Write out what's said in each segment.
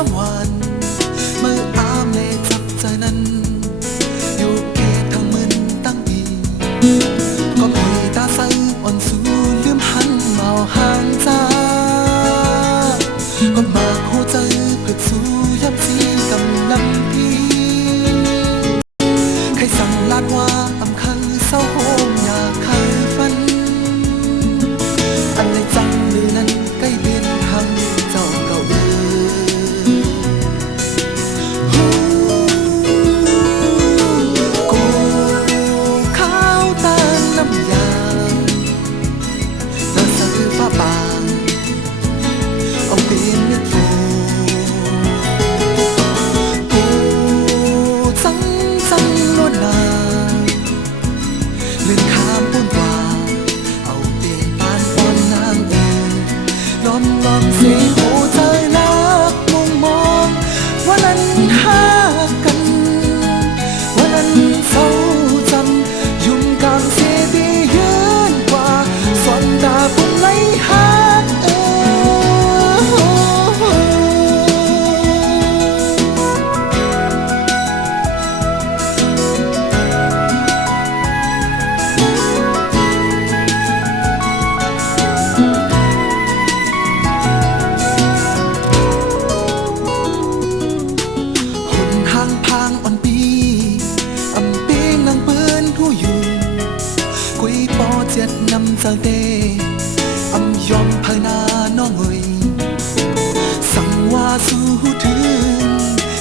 สวรรค์เมื่ออามเลจับใจนั้นอยู่เขตทางมึนตั้งปีก็มีตาใสอ่อนสูลืมหันเมาห่างจ้าก็มาคู่ใจเพื่อสู้ยับซีกำลังพีใครสั่งลาดว่าอำคังเศร้าโหมอยากเคยฝันอันในจังหรือนั้นใกล้เบียนทางเจ้าเก่าเดิเสียหัวใจรักมุมมองว่านั้นหากันว่านั้นเศร้าจำยุ่งกันเสียดียืนกว่าส่วนตาปุ่มไหลหาเจ็ดนำจากเดอำยอมภายนาน้องเอ๋ยสั่งว่าสู้ถึง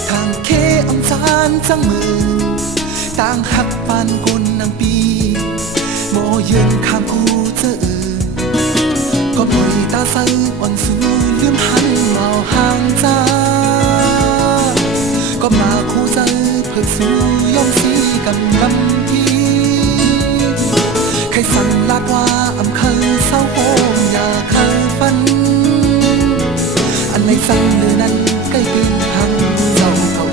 ทางเคอำจานจังมือต่างหักปานกุนนางปีโมยืนข้ามคู่เจอก็ปล่อยตาใสอ่อนสู้ลืมหันเมาห่างจ้าก็มาคู่ใจเพื่อสู้ยอมสีกันลำพีใครสั่งลาดว่าอำเคยเศร้าโหมอยากเคยฝันอันในสั่งเนื้อนั้นใกล้เกินทางเจ้าเขา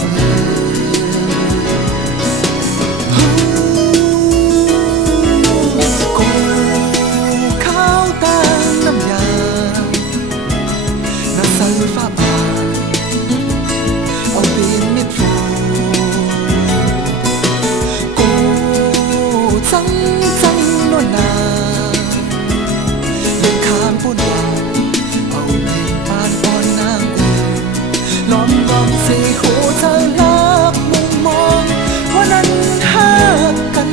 กูข้าวตาน้ำยาน้ำใสฟ้าบานเอาเป็นเม็ดฟูกูจังนาเดินข้ามปุ่นวานเอาเพลงปานอ่อนนางเอ๋ยล้อมรอบเสียหัวใจรักมุมมองว่านั้นหากัน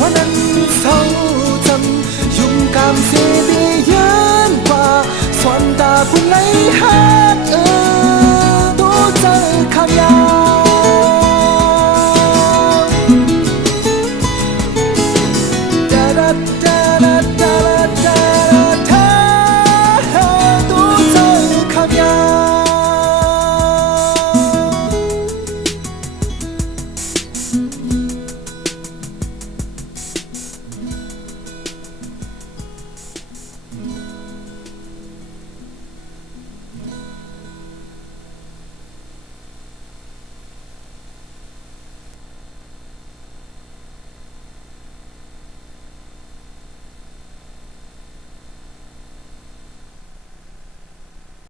ว่านั้นเศร้าจำยุ่งกามเสียดีเยินกว่าส่วนตาปุ่นไหลหา